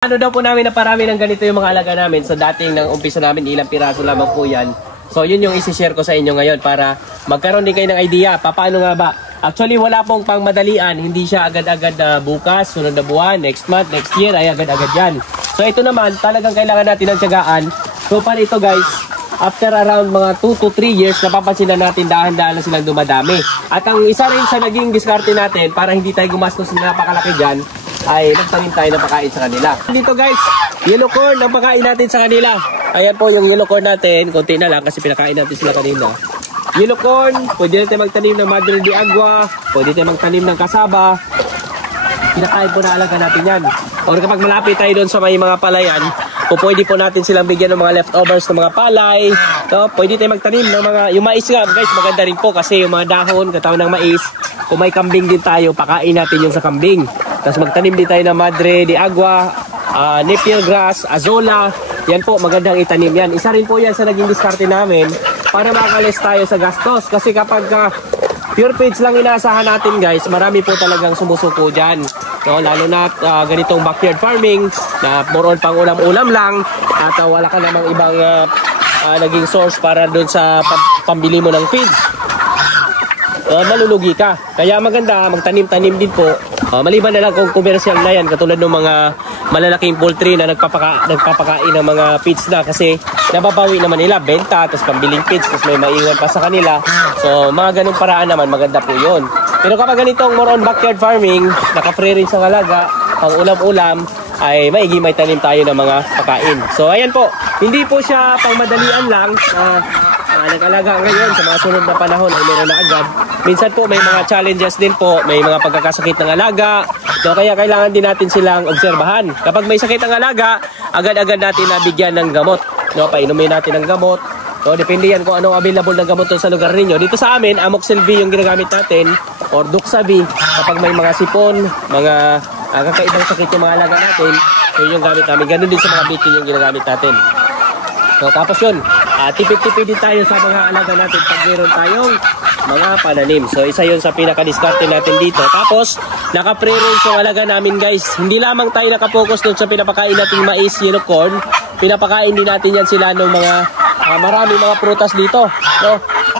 Ano daw po namin na parami ng ganito yung mga alaga namin. So dating nang umpisa namin, ilang piraso lamang po yan. So yun yung isi-share ko sa inyo ngayon para magkaroon din kayo ng idea. Paano nga ba? Actually wala pong pangmadalian. Hindi siya agad-agad na bukas, sunod na buwan, next month, next year ay agad-agad yan. So ito naman talagang kailangan natin ng tiyagaan. So para ito guys, after around mga 2 to 3 years, napapansin na natin dahan-dahan na silang dumadami. At ang isa rin sa naging diskarte natin para hindi tayo gumastos na napakalaki dyan, ay nagtanim tayo ng pakain sa kanila. Dito guys, yellow corn ang pakain natin sa kanila. Ayan po yung yellow corn natin. Konti na lang kasi pinakain natin sila kanina. Yellow corn, pwede natin magtanim ng Madre de Agua, pwede natin magtanim ng kasaba. Pinakain po na alaga natin yan. Or kapag malapit tayo doon sa may mga palayan, pwede po natin silang bigyan ng mga leftovers ng mga palay. So, pwede tayo magtanim ng mga, yung mais nga guys, maganda rin po kasi yung mga dahon, katawan ng mais, kung may kambing din tayo, pakain natin yung sa kambing. Tapos magtanim din tayo ng Madre de Agua, Napier grass, Azola. Yan po, magandang itanim yan. Isa rin po yan sa naging diskarte namin para makalis tayo sa gastos. Kasi kapag pure feeds lang inaasahan natin guys, marami po talagang sumusuko dyan. No, lalo na ganitong backyard farming na more on pang ulam-ulam lang at wala ka namang ibang naging source para doon sa pambili mo ng feeds. Malulugi ka. Kaya maganda magtanim-tanim din po. Maliban na lang kung commercial na yan, katulad ng mga malalaking poultry na nagpapakain ng mga feeds na kasi nababawi naman nila benta, tapos pambiling feeds, tapos may maiwan pa sa kanila. So mga ganung paraan naman, maganda po yun. Pero kapag ganitong more on backyard farming, naka-free rin sa alaga, pang ulam-ulam, ay maigi may tanim tayo ng mga pakain. So ayan po, hindi po siya pang madalian lang. Nag-alaga ngayon sa mga sunod na panahon ay meron na agad. Minsan po may mga challenges din po, may mga pagkakasakit ng alaga. So kaya kailangan din natin silang obserbahan. Kapag may sakit ang alaga, agad-agad natin nabigyan ng gamot. No, painumin natin ng gamot. So depende yan kung anong available na gamot sa lugar ninyo. Dito sa amin, Amoxil V yung ginagamit natin or Duxa V kapag may mga sipon, mga kakaibang sakit yung mga alaga natin. So yung gamit namin. Ganun din sa mga bitin yung ginagamit natin. So tapos yun, tipid-tipid din tayo sa mga alaga natin pag meron tayong mga pananim. So isa yun sa pinaka-diskarte natin dito. Tapos naka-pre-range yung alaga namin guys. Hindi lamang tayo nakapokus doon sa pinapakain nating mais, yellow corn. Pinapakain din natin yan sila ng mga marami mga prutas dito.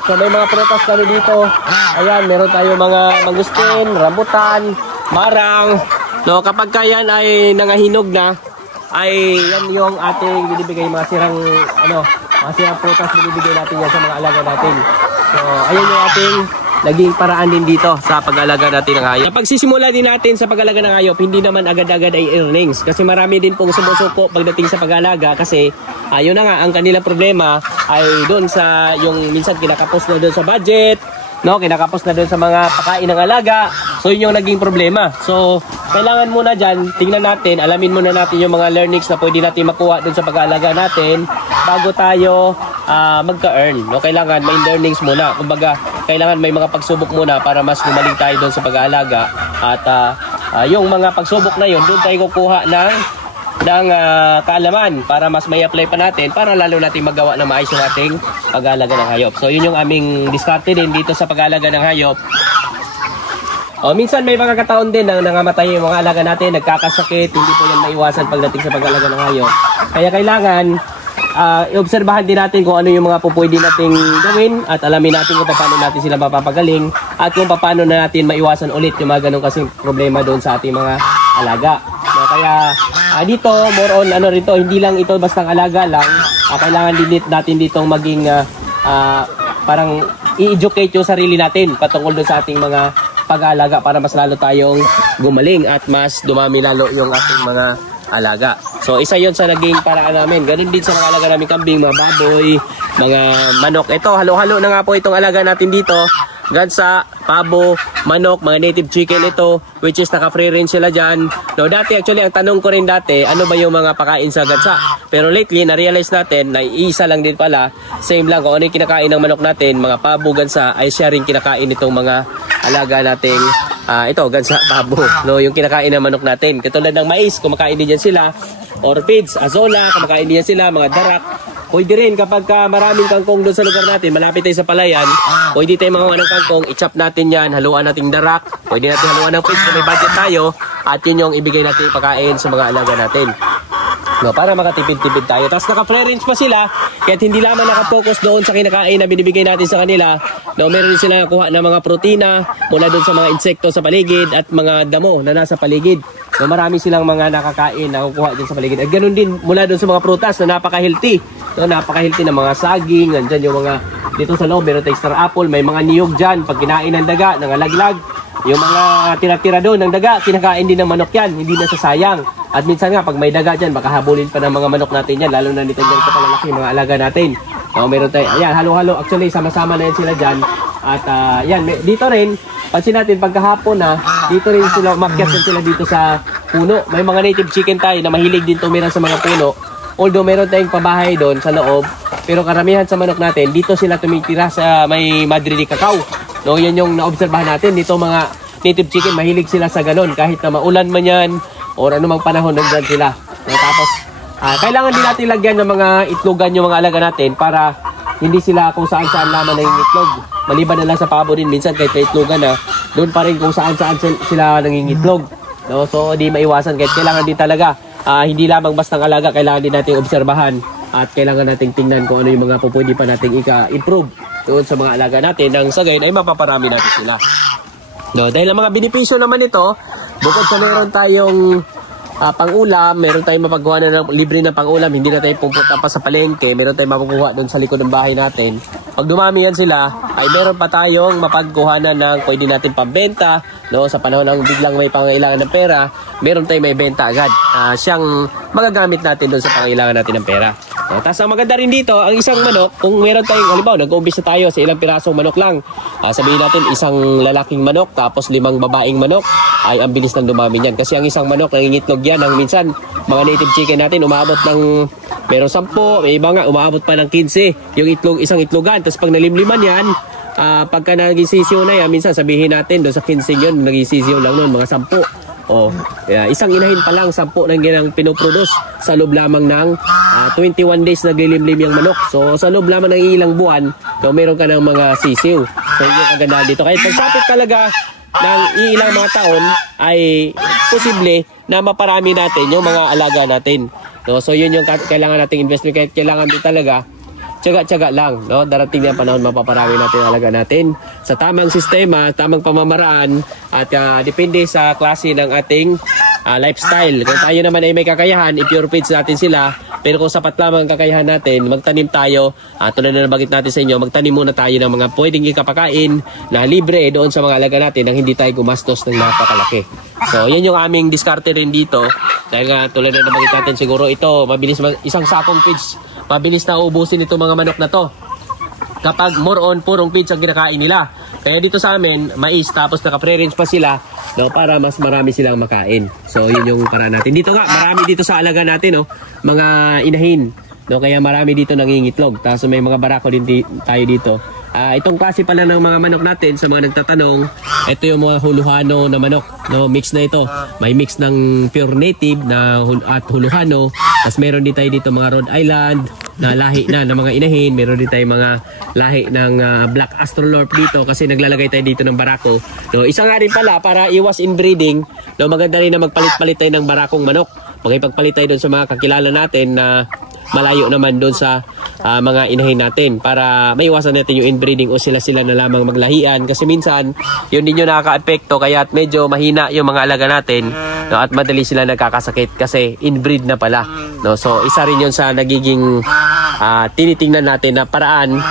So may mga prutas kami dito. Ayan, meron tayo mga mangustin, rambutan, marang. No, kapag kayan ay nangahinog na, ay yan yung ating binibigay mga sirang mga sirang prutas, binibigay natin yan sa mga alaga natin. So ayun yung ating naging paraan din dito sa pag-alaga natin ng hayop. Kapag sisimula din natin sa pag-alaga ng hayop, hindi naman agad-agad ay earnings kasi marami din pong sumusuko pagdating sa pag-alaga kasi ayun na nga ang kanilang problema ay doon sa yung minsan kinakapos na doon sa budget. No, kinakapos na doon sa mga pakain ng alaga. So yun yung naging problema. So kailangan muna dyan, tingnan natin, alamin muna natin yung mga learnings na pwede natin makuha doon sa pag-aalaga natin bago tayo magka-earn. No, kailangan may learnings muna. Kumbaga, kailangan may mga pagsubok muna para mas gumaling tayo doon sa pag-aalaga. At yung mga pagsubok na yun, doon tayo kukuha ng kaalaman para mas may apply pa natin para lalo natin magawa ng maayos yung ating pag-aalaga ng hayop. So yun yung aming diskarte din dito sa pag-aalaga ng hayop. Minsan may mga kataon din na nangamatay yung mga alaga natin, nagkakasakit, hindi po yan maiwasan pagdating sa pag-aalaga ng hayop. Kaya kailangan i-obserbahan din natin kung ano yung mga pupwede nating gawin at alamin natin kung paano natin sila mapapagaling at kung paano na natin maiwasan ulit yung mga ganong kasing problema doon sa ating mga alaga. Kaya dito, more on rito, hindi lang ito bastang alaga lang. Kailangan din natin ditong maging parang i-educate yung sarili natin patungkol doon sa ating mga pag-aalaga para mas lalo tayong gumaling at mas dumami lalo yung ating mga alaga. So isa yon sa naging paraan namin. Ganun din sa mga alaga namin kambing, mga baboy, mga manok. Ito, halo-halo na nga po itong alaga natin dito. Gansa, pabo, manok, mga native chicken ito, which is naka-free range sila dyan. No, dati actually, ang tanong ko rin dati, ano ba yung mga pakain sa gansa? Pero lately, na-realize natin na isa lang din pala, same lang kung ano yung kinakain ng manok natin, mga pabo, gansa, ay siya rin kinakain itong mga alaga nating, ito, gansa, pabo, no, yung kinakain ng manok natin. Katulad ng mais, kumakain din dyan sila. or feeds, azola, kumakain niya sila, mga darak. Pwede rin kapag maraming kangkong doon sa lugar natin, malapit tayo sa palayan, pwede tayo mga ng kangkong, i-chop natin yan, haluan natin darak, pwede natin haluan ng feeds kung may budget tayo, at yun yung ibigay natin pagkain sa mga alaga natin. No, para makatipid-tipid tayo. Tapos naka-free range pa sila, kahit hindi lamang naka-focus doon sa kinakain na binibigay natin sa kanila. No, meron din sila nakuha ng mga protina mula doon sa mga insekto sa paligid at mga damo na nasa paligid. No, marami silang mga nakakain na kukuha din sa paligid. At ganoon din mula doon sa mga prutas na napaka-healthy. No, napaka-healthy ng mga saging, nandiyan yung mga dito sa loob, meron tayong star apple, may mga niyog dyan, pag kinain ng daga, ng alaglag. Yung mga tira-tira doon ng daga, kinakain din ng manok yan, hindi nasasayang. At minsan nga, pag may daga dyan, baka habulin pa ng mga manok natin yan, lalo na nito dyan kapalalaki, mga alaga natin. Meron tayo, ayan, halo-halo, actually, sama-sama na yan sila dyan. At yan, dito rin, pansin natin, pagkahapon na, dito rin sila, umakyat din sila dito sa puno. May mga native chicken tayo na mahilig din tumira sa mga puno. Although meron tayong pabahay doon sa loob, pero karamihan sa manok natin, dito sila tumitira sa may madrili kakao. No, yan yung naobserbahan natin. Dito mga native chicken, mahilig sila sa ganon. Kahit na maulan man yan, or anumang panahon, nandyan sila. No, tapos, kailangan din natin lagyan ng mga itlogan yung mga alaga natin para hindi sila kung saan-saan naman na yung itlog. Maliban na lang sa pabo din, minsan kahit na itlogan na, doon pa rin kung saan-saan sila nangingitlog. No, so, di maiwasan. Kahit kailangan din talaga, hindi lamang bastang alaga, kailangan din natin obserbahan at kailangan nating tingnan kung ano yung mga pupwede pa nating improve doon sa mga alaga natin nang sa gayon ay mapaparami natin sila. No, dahil ang mga benepisyo naman ito, bukod sa meron tayong pang-ulam, meron tayong mapagawa na ng libre na pang-ulam, hindi na tayo pupunta pa sa palengke, meron tayong mapakuha doon sa likod ng bahay natin. Pag dumami yan sila, ay meron pa tayong mapagkuhanan ng pwede natin pambenta, no, sa panahon ng biglang may pangailangan ng pera, meron tayong may benta agad. Siyang magagamit natin doon sa pangailangan natin ng pera. No, tapos ang maganda rin dito, ang isang manok, kung meron tayong, halimbawa, nag-umbis na tayo sa ilang pirasong manok lang, sabihin natin isang lalaking manok, tapos 5 babaeng manok, ay ang bilis ng dumami niyan. Kasi ang isang manok, nangingitlog yan, ang minsan, mga native chicken natin, umabot ng, meron 10, may iba nga, umabot pa ng 15, yung itlog, isang itlogan. Tapos pag nalimliman yan, pagka nagisisiyo na yan, minsan sabihin natin, doon sa 15 yun, nagisisiyo lang nun, mga 10. Isang inahin pa lang, 10 nang ginang pinoproduce sa loob lamang ng 21 days naglilimlim yung manok. So sa loob lamang ng ilang buwan, meron ka ng mga sisiw. So yun yung kagandahan dito. Kaya pagsapit talaga ng ilang mga taon ay posible na maparami natin yung mga alaga natin. No? So yun yung kailangan nating investment. Kaya kailangan din talaga tiyaga-tiyaga lang, no? Darating na panahon mapaparami natin alaga natin sa tamang sistema, tamang pamamaraan at depende sa klase ng ating lifestyle. Kung tayo naman ay may kakayahan, i-pure feeds natin sila. Pero kung sapat lamang ang kakayahan natin, magtanim tayo. Tulad na nabagit natin sa inyo, magtanim muna tayo ng mga pwedeng ikapakain na libre doon sa mga alaga natin nang hindi tayo gumastos ng napakalaki. So, yan yung aming diskarte rin dito. Dahil nga, tulad na nabagit natin, siguro ito, mabilis, isang sakong feeds, mabilis na uubusin itong mga manok na to. Kapag more on, purong feeds ang kinakain nila. Kaya dito sa amin, mais, tapos naka-free range pa sila, no, para mas marami silang makain. So, yun yung para natin. Dito nga, marami dito sa alaga natin, no, mga inahin. No, kaya marami dito nangingitlog. Tapos may mga barako din tayo dito. Itong klase pala ng mga manok natin, sa mga nagtatanong, ito yung mga huluhano na manok. No, mix na ito. May mix ng pure native at huluhano. Tapos meron din tayo dito mga Rhode Island na lahi na ng mga inahin. Meron din tayo mga lahi ng Black Astrolorp dito kasi naglalagay tayo dito ng barako. No, isa nga rin pala para iwas inbreeding. No, maganda rin na magpalit-palit tayo ng barakong manok. Magpagpalit tayo doon sa mga kakilala natin na malayo naman doon sa mga inahin natin para maiwasan natin yung inbreeding o sila na lamang maglahian kasi minsan yun din yung nakaka-epekto kaya medyo mahina yung mga alaga natin, no, at madali sila nagkakasakit kasi inbreed na pala, no? So isa rin yun sa nagiging tinitingnan natin na paraan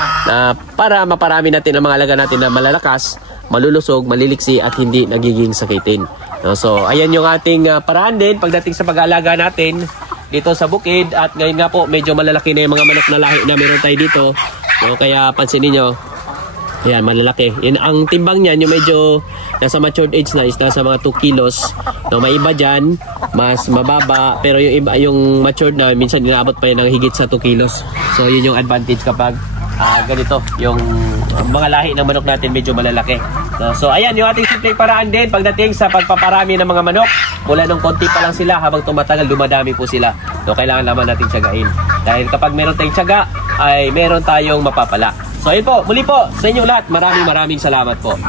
para maparami natin ang mga alaga natin na malalakas, malulusog, maliliksi at hindi nagiging sakitin, no? So ayan yung ating paraan din pagdating sa pag-aalaga natin dito sa bukid. At ngayon nga po medyo malalaki na yung mga manok na lahi na meron tayo dito, no? Kaya pansin niyo, ayan, malalaki. Yan, ang timbang niyan yung medyo nasa matured age na is nasa mga 2 kilos, no? May iba dyan mas mababa, pero yung iba, yung matured na minsan inaabot pa yun ng higit sa 2 kilos. So yun yung advantage kapag ganito yung mga lahi ng manok natin medyo malalaki, no? So ayan yung ating simpleng paraan din pagdating sa pagpaparami ng mga manok. Mula nung konti pa lang sila, habang tumatagal, dumadami po sila. So, kailangan naman natin tiyagain. Dahil kapag meron tayong tiyaga, ay meron tayong mapapala. So, ayun po, muli po, sa inyong lahat, maraming salamat po.